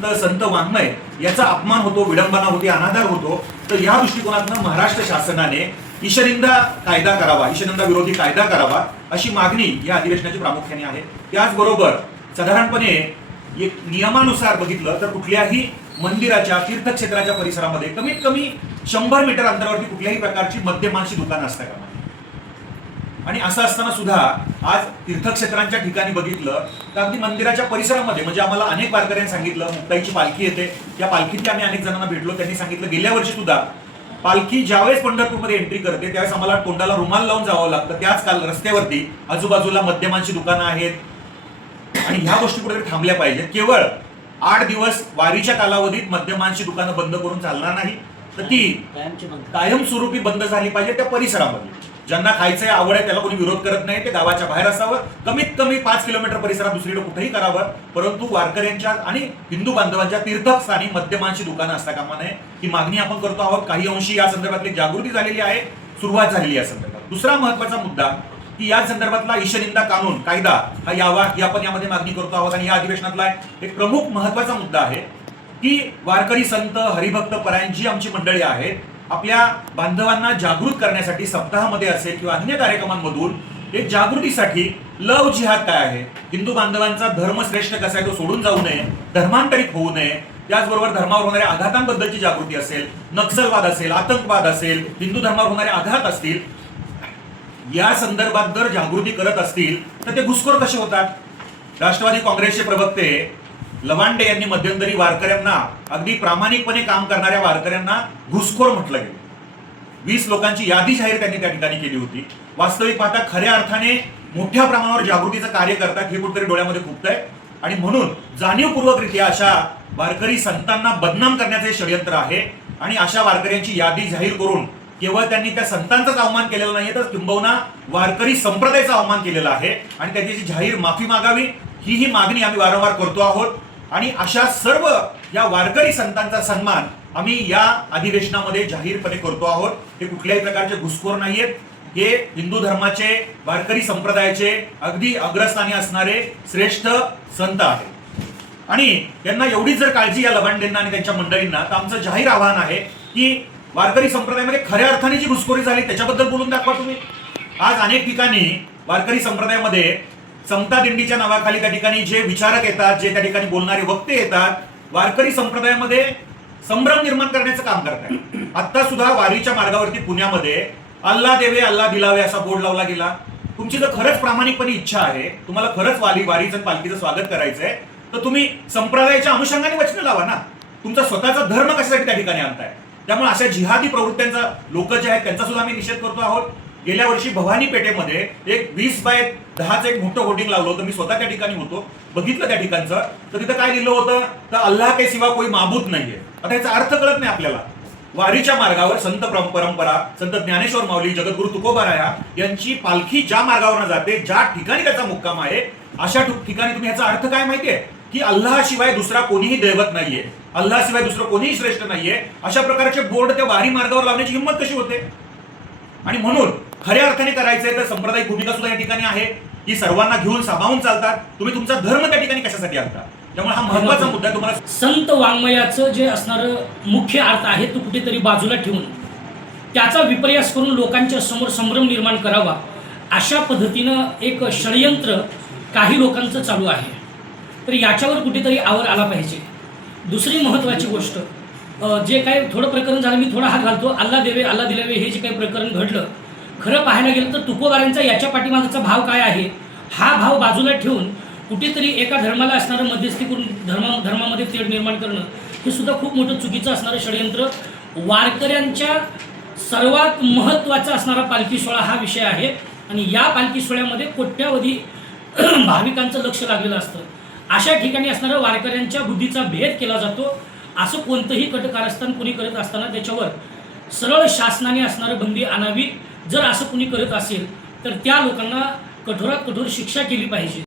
संत संत वाङ्मय याचा अपमान होतो, विडंबना होती, अनादर होतो. तर या दृष्टिकोनातून महाराष्ट्र शासनाने ईशनिंदा कायदा करावा, ईशनिंदा विरोधी कायदा करावा अशी मागणी या अधिवेशनाची प्रामुख्याने आहे. त्याचबरोबर साधारणपणे एक नियमानुसार बघितलं तर कुठल्याही मंदिराच्या तीर्थक्षेत्राच्या परिसरामध्ये कमीत कमी 100 मीटर अंतरावरती कुठल्याही प्रकारची मद्यमांशी दुकानं असतात का? आणि असं असताना सुद्धा आज तीर्थक्षेत्रांच्या ठिकाणी बघितलं तर अगदी मंदिराच्या परिसरामध्ये, म्हणजे आम्हाला अनेक वारकऱ्यांनी सांगितलं, मुक्ताईची पालखी येते, त्या पालखीतल्या आम्ही अनेक जणांना भेटलो, त्यांनी सांगितलं गेल्या वर्षी सुद्धा पालखी ज्यावेळेस पंढरपूरमध्ये एंट्री करते त्यावेळेस आम्हाला तोंडाला रुमाल लावून जावं लागतं. त्याच काल रस्त्यावरती आजूबाजूला मद्यमांची दुकानं आहेत आणि ह्या गोष्टी कुठेतरी थांबल्या पाहिजेत. केवळ 8 दिवस वारीच्या कालावधीत मद्यमांची दुकानं बंद करून चालणार नाही, तर ती कायमस्वरूपी बंद झाली पाहिजे. त्या परिसरामध्ये ज्यांना खायचंय, आवड आहे, त्याला कोणी विरोध करत नाही, ते गावाच्या बाहेर असावं, कमीत कमी 5 किलोमीटर परिसरात दुसरीकडे कुठेही करावं, परंतु वारकऱ्यांच्या आणि हिंदू बांधवांच्या तीर्थस्थानी मद्यमांची दुकानं असता कामा नये ही मागणी आपण करतो आहोत. काही अंशी या संदर्भातली जागृती झालेली आहे, सुरुवात झालेली या संदर्भात. दुसरा महत्वाचा मुद्दा की या संदर्भातला ईशनिंदा कानून कायदा हा यावा ही आपण यामध्ये मागणी करतो आहोत. आणि या अधिवेशनातला एक प्रमुख महत्वाचा मुद्दा आहे की वारकरी संत हरिभक्त परायण जी आमची मंडळी आहेत, आपल्या बांधवांना जागृत करण्यासाठी सप्ताहामध्ये असेल किंवा अन्य कार्यक्रमांमधून एक जागृतीसाठी लव जिहाद काय आहे, हिंदू बांधवांचा धर्म श्रेष्ठ कसा आहे तो सोडून जाऊ नये, धर्मांतरित होऊ नये, त्याचबरोबर धर्मावर होणाऱ्या आघातांबद्दलची जागृती असेल, नक्षलवाद असेल, आतंकवाद असेल, हिंदू धर्मावर होणारे आघात असतील, या संदर्भात जर जागृती करत असतील तर ते घुसखोर कसे होतात? राष्ट्रवादी काँग्रेसचे प्रवक्ते लवांडे यांनी मध्यंतरी वारकऱ्यांना, अगदी प्रामाणिकपणे काम करणाऱ्या वारकऱ्यांना घुसखोर म्हटलं गेलं. 20 लोकांची यादी जाहीर त्यांनी त्या ठिकाणी केली होती. वास्तविक पाहता खऱ्या अर्थाने मोठ्या प्रमाणावर जागृतीचं कार्य करतात हे कुठेतरी डोळ्यामध्ये खुपतंय आणि म्हणून जाणीवपूर्वकरित्या अशा वारकरी संतांना बदनाम करण्याचे षडयंत्र आहे. आणि अशा वारकऱ्यांची यादी जाहीर करून केवळ त्यांनी त्या संतांचाच अवमान केलेला नाहीये, तर किंबहुना वारकरी संप्रदायाचा अवमान केलेला आहे आणि त्याची जाहीर माफी मागावी ही मागणी आम्ही वारंवार करतो आहोत. आणि अशा सर्व या वारकरी संतांचा सन्मान आम्ही या अधिवेशनामध्ये जाहीरपणे करतो आहोत. हे कुठल्याही प्रकारचे घुसखोर नाहीयेत, हे हिंदू धर्माचे, वारकरी संप्रदायाचे अगदी अग्रस्थानी असणारे श्रेष्ठ संत आहेत. आणि यांना एवढीच जर काळजी या लवांडेंना आणि त्यांच्या मंडळींना, तर आमचं जाहीर आवाहन आहे की वारकरी संप्रदायामध्ये खऱ्या अर्थाने जी घुसखोरी झाली त्याच्याबद्दल बोलून दाखवा तुम्ही. आज अनेक ठिकाणी वारकरी संप्रदायामध्ये समता दिंडीच्या नावाखाली त्या ठिकाणी जे विचारक येतात, जे त्या ठिकाणी बोलणारे वक्ते येतात, वारकरी संप्रदायामध्ये संभ्रम निर्माण करण्याचं काम करतात. आता सुद्धा वारीच्या मार्गावरती पुण्यामध्ये अल्ला देवे अल्ला दिलावे असा बोर्ड लावला गेला. तुमची जर खरंच प्रामाणिकपणे इच्छा आहे, तुम्हाला खरंच वारीचं पालखीचं स्वागत करायचंय, तर तुम्ही संप्रदायाच्या अनुषंगाने वचनं लावा ना. तुमचा स्वतःचा धर्म कशासाठी त्या ठिकाणी आणताय? त्यामुळे अशा जिहादी प्रवृत्त्यांचा लोक जे आहेत त्यांचा सुद्धा आम्ही निषेध करतो आहोत. गेल्या वर्षी भवानी पेठेमध्ये एक 20x10चं एक मोठं होर्डिंग लावलं होतं. मी स्वतः त्या ठिकाणी होतो, बघितलं त्या ठिकाणचं. तर तिथं काय लिहिलं होतं, तर अल्लाह के सिवा कोई माबूद नाहीये. आता याचा अर्थ कळत नाही आपल्याला. वारीच्या मार्गावर संत परंपरा, संत ज्ञानेश्वर माऊली, जगद्गुरु तुकोबाराया यांची पालखी ज्या मार्गावरनं जाते, ज्या ठिकाणी त्याचा मुक्काम आहे, अशा ठिकाणी तुम्ही याचा अर्थ काय माहितीये की अल्लाशिवाय दुसरा कोणीही दैवत नाहीये, अल्लाशिवाय दुसरं कोणीही श्रेष्ठ नाहीये, अशा प्रकारचे बोर्ड त्या वारी मार्गावर लावण्याची हिंमत कशी होते? आणि म्हणून खऱ्या अर्थाने करायचंय तर सांप्रदायिक भूमिका सुद्धा या ठिकाणी आहे की सर्वांना घेऊन सामावून चालतात. तुम्ही तुमचा धर्म त्या ठिकाणी कशासाठी आणता? त्यामुळे हा महत्वाचा मुद्दा आहे. तुम्हाला संत वाङ्मयाचं जे असणारं मुख्य अर्थ आहे तो कुठेतरी बाजूला ठेवून त्याचा विपर्यास करून लोकांच्या समोर संभ्रम निर्माण करावा अशा पद्धतीनं एक षडयंत्र काही लोकांचं चालू आहे. तर याच्यावर कुठेतरी आवर आला पाहिजे. दुसरी महत्त्वाची गोष्ट, जे काही थोडं प्रकरण झालं, मी थोडा हात घालतो, अल्ला देवे अल्ला दिलावे हे जे काही प्रकरण घडलं, खरं पाहायला गेलं तर तुकोबारांचा याच्या पाठीमागचा भाव काय आहे हा भाव बाजूला ठेवून कुठेतरी एका धर्माला असणारं मध्यस्थी करून धर्मामध्ये तेढ निर्माण करणं हे सुद्धा खूप मोठं चुकीचं असणारं षडयंत्र. वारकऱ्यांच्या सर्वात महत्त्वाचा असणारा पालखी सोहळा हा विषय आहे आणि या पालखी सोहळ्यामध्ये कोट्यावधी भाविकांचं लक्ष लागलेलं असतं. अशा ठिकाणी असणाऱ्या वारकऱ्यांच्या बुद्धीचा भेद केला जातो. असं कोणतंही कटकारस्थान कुणी करत असताना त्याच्यावर सरळ शासनाने असणारं बंदी आणावी. जर असं कुणी करत असेल तर त्या लोकांना कठोरात कठोर शिक्षा केली पाहिजे.